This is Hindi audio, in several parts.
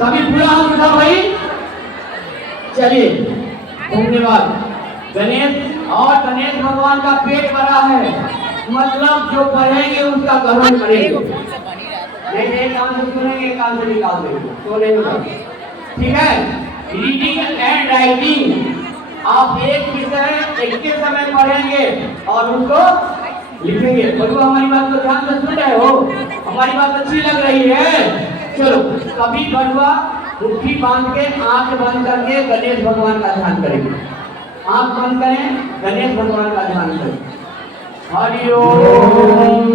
सभी पूरा हाथ उठा भाई। चलिए धन्यवाद। गणेश और गणेश भगवान का पेट भरा है, मतलब जो पढ़ेंगे उसका ग्रहण करेंगे। नहीं एक कान से सुनेंगे, एक कान से निकाल देंगे, तो नहीं होगा। ठीक है। रीडिंग एंड राइटिंग आप एक विषय एक के समय पढ़ेंगे और उसको लिखेंगे। बच्चों हमारी बात को ध्यान से सुन रहे हो? हमारी बात अच्छी लग रही है? चलो कभी बड़ुआ मुट्ठी बांध के आंख बंद करके गणेश भगवान का ध्यान करेंगे। आंख बंद करें, गणेश भगवान का ध्यान करें। हरि ओम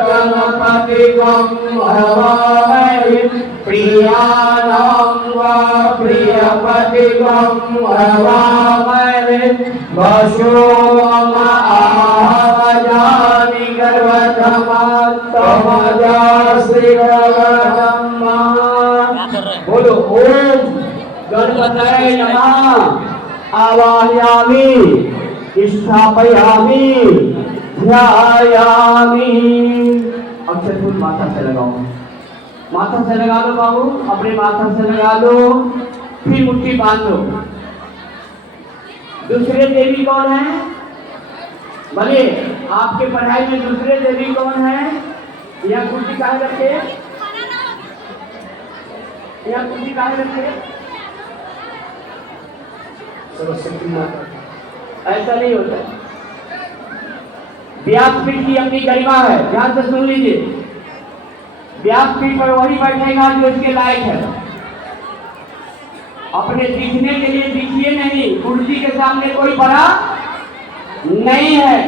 गणपतिं हवामहे प्रियाणां वा प्रियपतिं हवामहे वशो आजानि गर्भधमात्तमजाश्रीगणमा। बोलो ओम गणपतये नमः। आवाहयामि स्थापयामि ध्यायामि। अक्षर फूल माथा से लगाओ, माथा से लगा लो बाबू, अपने माथा से लगा लो, फिर मुट्ठी बांध लो। दूसरे देवी कौन है? भले आपके पढ़ाई में दूसरे देवी कौन है? यह कुर्सी कहाँ रखे? यह कुर्सी कहाँ रखे? सरस्वती माता। ऐसा नहीं होता। व्यासपीठ की अपनी गरिमा है, ध्यान से सुन लीजिए। व्यासपीठ पर वही बैठेगा जो इसके लायक है। अपने दिखने के लिए दिखिए नहीं, कुर्सी के सामने कोई बड़ा नहीं है।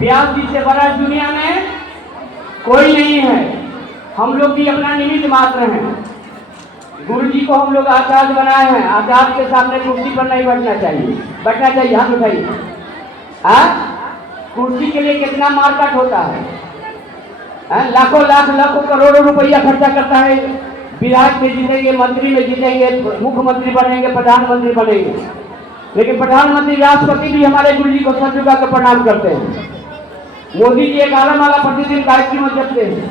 व्यास जी से बड़ा दुनिया में कोई नहीं है। हम लोग भी अपना निमित्त मात्र हैं। गुरु जी को हम लोग आचार्य बनाए हैं। आचार्य के सामने कुर्सी पर नहीं बैठना चाहिए। बैठना चाहिए, हाथ उठाइए। कुर्सी के लिए कितना मारकाट होता है? लाखों लाखों करोड़ों रुपया खर्चा करता है। विधायक में जीतेंगे, मंत्री में जीतेंगे, मुख्यमंत्री बनेंगे, प्रधानमंत्री बनेंगे, लेकिन प्रधानमंत्री राष्ट्रपति भी हमारे गुरु जी को सर झुका कर प्रणाम करते हैं। मोदी जी 11 माला प्रतिदिन गायत्री में जपते हैं।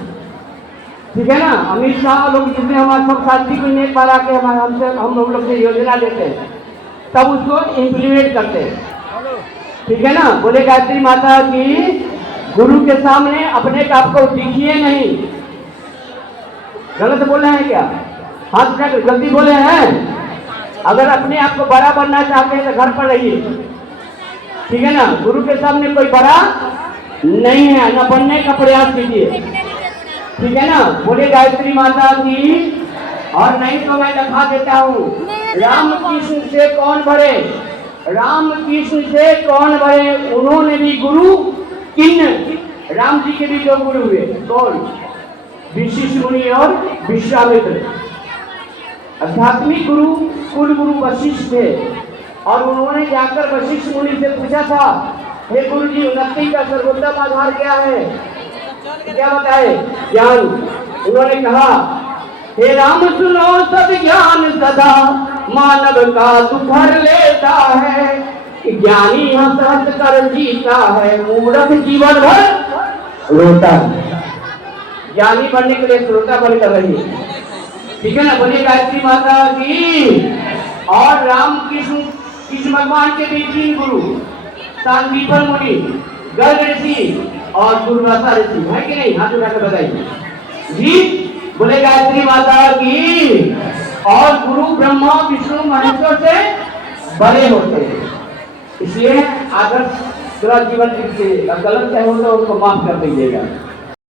ठीक है ना। अमित शाह लोग जितने हमारे सब साथी को एक बार आके हम लोग से योजना लेते हैं, तब उसको इम्प्लीमेंट करते हैं। ठीक है ना। बोले गायत्री माता की गुरु के सामने अपने आप को दिखिए नहीं। गलत बोले हैं क्या? हाथ उठाकर गलती बोले हैं? अगर अपने आप को बड़ा बनना चाहते हैं तो घर पर रहिए। ठीक है ना। गुरु के सामने कोई बड़ा नहीं है, न बनने का प्रयास कीजिए। ठीक है ना। बोले गायत्री माता की। और नहीं तो मैं लिखा देता हूँ, राम कृष्ण से कौन भरे? राम कृष्ण से कौन भरे? उन्होंने भी गुरु किन्न। राम जी के भी दो गुरु हुए। कौन? वशिष्ठ मुनि और विश्वामित्र। आध्यात्मिक गुरु कुल गुरु वशिष्ठ थे। और उन्होंने जाकर वशिष्ठ मुनि से पूछा था, हे गुरु जी, उन्नति का सर्वोत्तम आधार क्या है? क्या बताए? ज्ञान। उन्होंने कहा, हे राम सुनो सब ज्ञान सदा मानव का दुख हर लेता है। ज्ञानी हंस कर जीता है, मूर्ख जीवन भर रोता है। ज्ञानी बनने के लिए श्रोता बनकर रहिए। ठीक है ना। बोलिए गायत्री माता की। और राम कृष्ण भगवान के भी 3 गुरु, सांदीपन मुनि, गर्ग ऋषि और दुर्वासा ऋषि है कि नहीं? हाथ उठाकर बताइए जी। बोले गायत्री माता की। और गुरु ब्रह्मा विष्णु महेश्वर से बड़े होते हैं, इसलिए आदर्श जीवन जीते। गलत चाहे हो तो उसको माफ कर दीजिएगा।